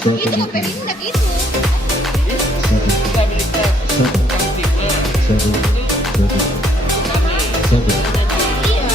Itu kompetitif itu. Kita miliki tukang tipe itu kami. Iya.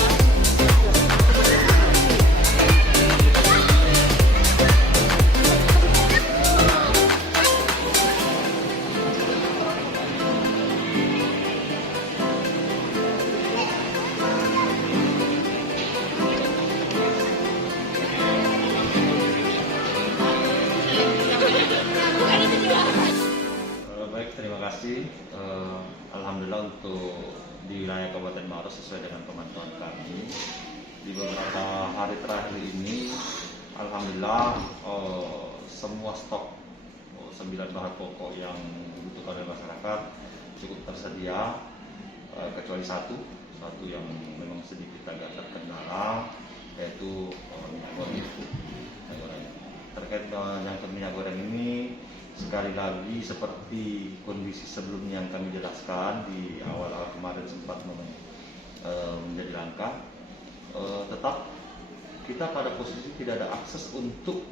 Baik, terima kasih. Alhamdulillah untuk di wilayah Kabupaten Maros sesuai dengan pemantauan kami di beberapa hari terakhir ini, alhamdulillah semua stok 9 bahan pokok yang dibutuhkan oleh masyarakat cukup tersedia, kecuali satu yang memang sedikit agak terkendala, yaitu minyak goreng. Terkait yang minyak goreng ini, sekali lagi seperti kondisi sebelumnya yang kami jelaskan di awal kemarin sempat menjadi langka, tetap kita pada posisi tidak ada akses untuk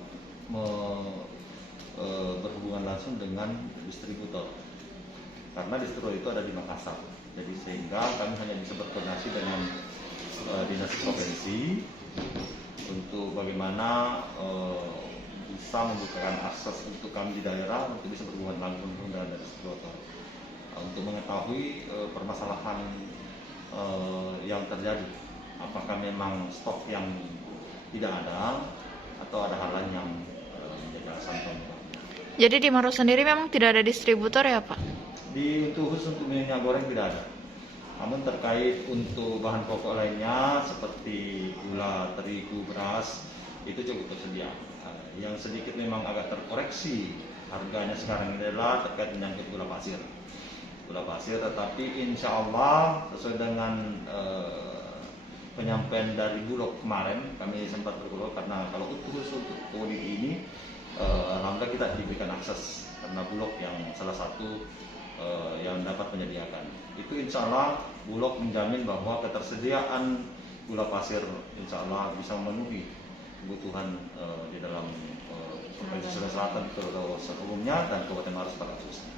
berhubungan langsung dengan distributor, karena distributor itu ada di Makassar. Jadi sehingga kami hanya bisa berkoordinasi dengan dinas provinsi untuk bagaimana bisa membukakan akses untuk kami di daerah untuk bisa berhubungan langsung dengan distributor, untuk mengetahui permasalahan yang terjadi, apakah memang stok yang tidak ada atau ada hal lain yang menjadi alasan penyebabnya. Jadi di Maros sendiri memang tidak ada distributor ya Pak? Khusus untuk minyak goreng tidak ada. Namun terkait untuk bahan pokok lainnya seperti gula, terigu, beras itu cukup tersedia. Yang sedikit memang agak terkoreksi harganya sekarang ini adalah terkait menyangkut gula pasir. Gula pasir, tetapi insya Allah sesuai dengan penyampaian dari Bulog kemarin, kami sempat bergolong karena kalau khusus untuk komoditi ini, alhamdulillah kita diberikan akses karena Bulog yang salah satu yang dapat menyediakan. Itu insya Allah Bulog menjamin bahwa ketersediaan gula pasir insya Allah bisa memenuhi kebutuhan di dalam Provinsi Sulawesi Selatan terutama sebelumnya dan Kabupaten Maros pada khususnya.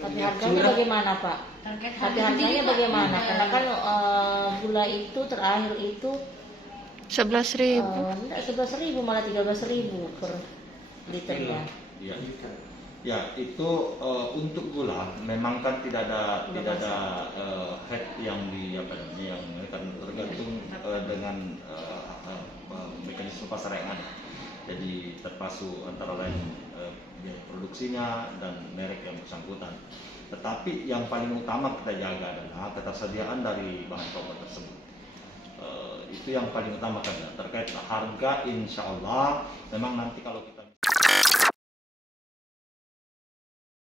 Tapi harganya bagaimana Pak? Tapi harganya bagaimana? Karena kan gula itu terakhir itu 11.000. enggak 11.000 malah 13.000 per liternya. Iya. Ya, itu untuk gula memang kan tidak ada head yang yang kan tergantung dengan mekanisme pasar yang ada. Jadi terpasu antara lain biaya produksinya dan merek yang bersangkutan. Tetapi yang paling utama kita jaga adalah ketersediaan dari bahan pokok tersebut. Itu yang paling utama kan. Terkait harga, insya Allah memang nanti kalau kita